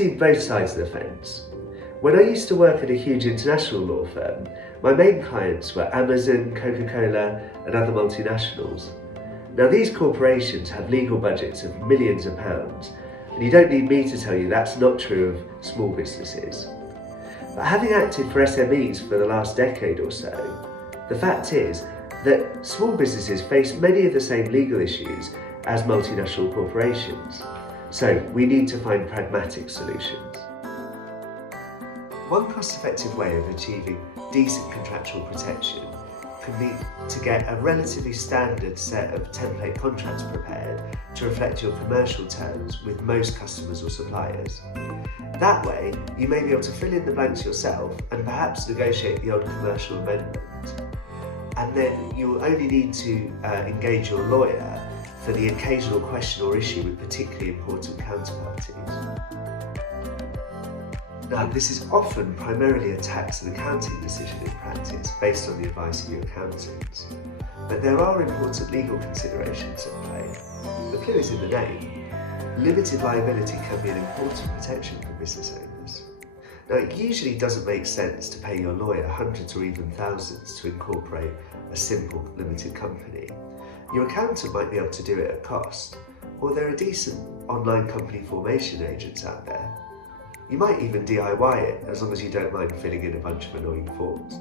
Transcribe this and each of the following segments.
seen both sides of the fence. When I used to work at a huge international law firm, my main clients were Amazon, Coca-Cola and other multinationals. Now these corporations have legal budgets of millions of pounds, and you don't need me to tell you that's not true of small businesses. But having acted for SMEs for the last decade or so, the fact is that small businesses face many of the same legal issues as multinational corporations. So we need to find pragmatic solutions. One cost-effective way of achieving decent contractual protection can be to get a relatively standard set of template contracts prepared to reflect your commercial terms with most customers or suppliers. That way, you may be able to fill in the blanks yourself and perhaps negotiate the odd commercial amendment. And then you will only need to engage your lawyer for the occasional question or issue with particularly important counterparties. Now, this is often primarily a tax and accounting decision in practice based on the advice of your accountants. But there are important legal considerations at play. The clue is in the name. Limited liability can be an important protection for business owners. Now, it usually doesn't make sense to pay your lawyer hundreds or even thousands to incorporate a simple limited company. Your accountant might be able to do it at cost, or there are decent online company formation agents out there. You might even DIY it, as long as you don't mind filling in a bunch of annoying forms.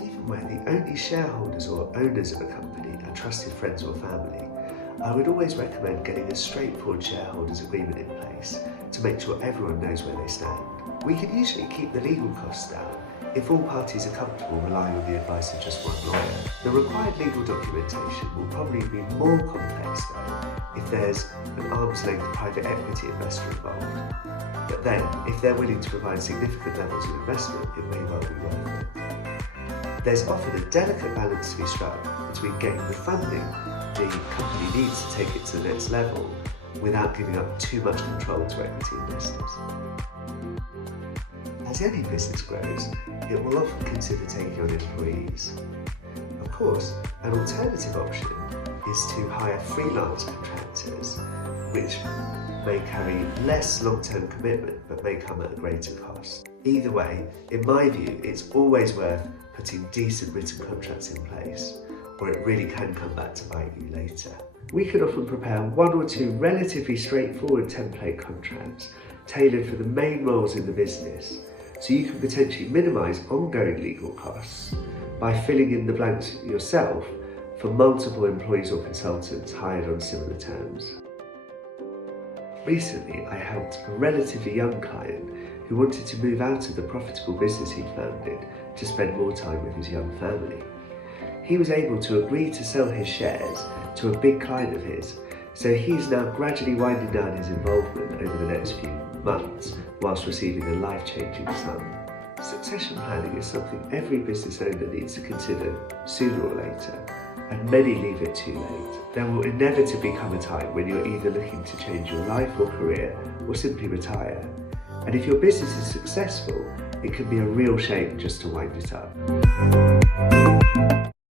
Even where the only shareholders or owners of a company are trusted friends or family, I would always recommend getting a straightforward shareholders agreement in place to make sure everyone knows where they stand. We can usually keep the legal costs down if all parties are comfortable relying on the advice of just one lawyer. The required legal documentation will probably be more complex though if there's an arm's length private equity investor involved. But then, if they're willing to provide significant levels of investment, it may well be worth it. There's often a delicate balance to be struck between getting the funding the company needs to take it to the next level without giving up too much control to equity investors. As any business grows, it will often consider taking on employees. Of course, an alternative option is to hire freelance contractors, which may carry less long-term commitment but may come at a greater cost. Either way, in my view, it's always worth putting decent written contracts in place, or it really can come back to bite you later. We can often prepare one or two relatively straightforward template contracts tailored for the main roles in the business, so you can potentially minimise ongoing legal costs by filling in the blanks yourself for multiple employees or consultants hired on similar terms. Recently, I helped a relatively young client who wanted to move out of the profitable business he'd founded to spend more time with his young family. He was able to agree to sell his shares to a big client of his, so he's now gradually winding down his involvement over the next few months whilst receiving a life-changing sum. Succession planning is something every business owner needs to consider sooner or later, and many leave it too late. There will inevitably come a time when you're either looking to change your life or career or simply retire. And if your business is successful, it can be a real shame just to wind it up.